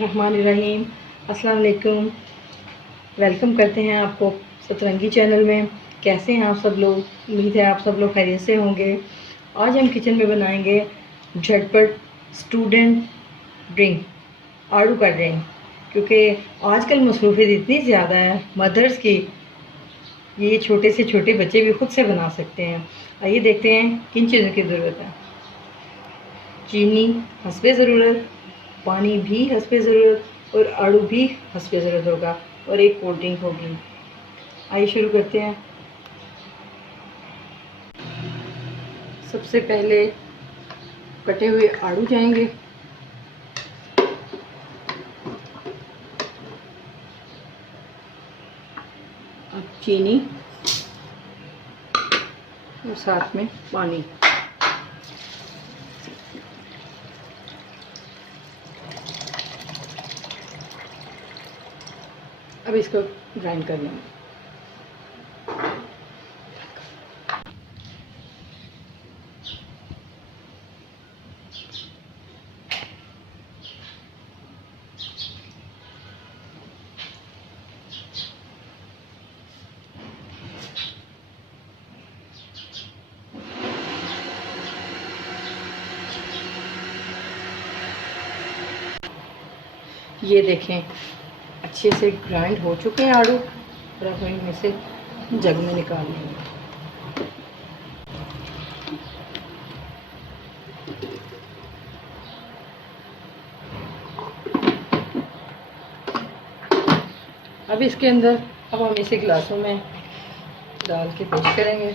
बिस्मिल्लाहिर्रहमानिर्रहीम। अस्सलाम वालेकुम। वेलकम करते हैं आपको सतरंगी चैनल में। कैसे हैं आप सब लोग? उम्मीद है आप सब लोग खैरियत से होंगे। आज हम किचन में बनाएंगे झटपट स्टूडेंट ड्रिंक, आड़ू का ड्रिंक। क्योंकि आजकल मसरूफियत इतनी ज़्यादा है मदर्स की, ये छोटे से छोटे बच्चे भी खुद से बना सकते हैं। आइए देखते हैं किन चीज़ों की ज़रूरत है। चीनी हस्बे ज़रूरत, पानी भी हस्बे ज़रूरत और आड़ू भी हस्बे ज़रूरत होगा, और एक कोल्ड ड्रिंक होगी। आइए शुरू करते हैं। सबसे पहले कटे हुए आड़ू जाएंगे, अब चीनी और साथ में पानी। अब इसको ग्राइंड कर लेंगे। ये देखें अच्छे से ग्राइंड हो चुके हैं आड़ू, और अब इनमें से जग में निकाल लेंगे। अब इसके अंदर अब हम इसे गिलासों में डाल के पेश करेंगे।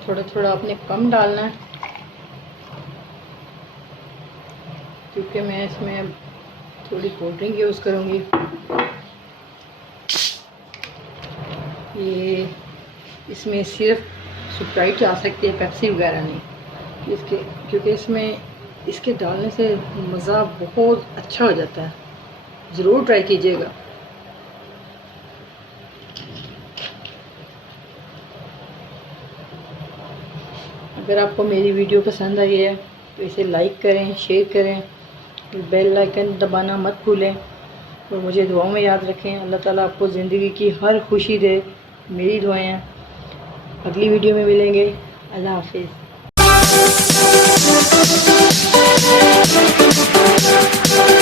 थोड़ा थोड़ा आपने कम डालना है, क्योंकि मैं इसमें थोड़ी कोल्ड ड्रिंक यूज़ करूँगी। ये इसमें सिर्फ स्प्राइट आ सकती है, पेप्सी वगैरह नहीं, इसके क्योंकि इसमें इसके डालने से मज़ा बहुत अच्छा हो जाता है। ज़रूर ट्राई कीजिएगा। अगर आपको मेरी वीडियो पसंद आई है तो इसे लाइक करें, शेयर करें, बेल आइकन दबाना मत भूलें, और मुझे दुआओं में याद रखें। अल्लाह ताला आपको ज़िंदगी की हर खुशी दे, मेरी दुआएं हैं। अगली वीडियो में मिलेंगे। अल्लाह हाफिज़।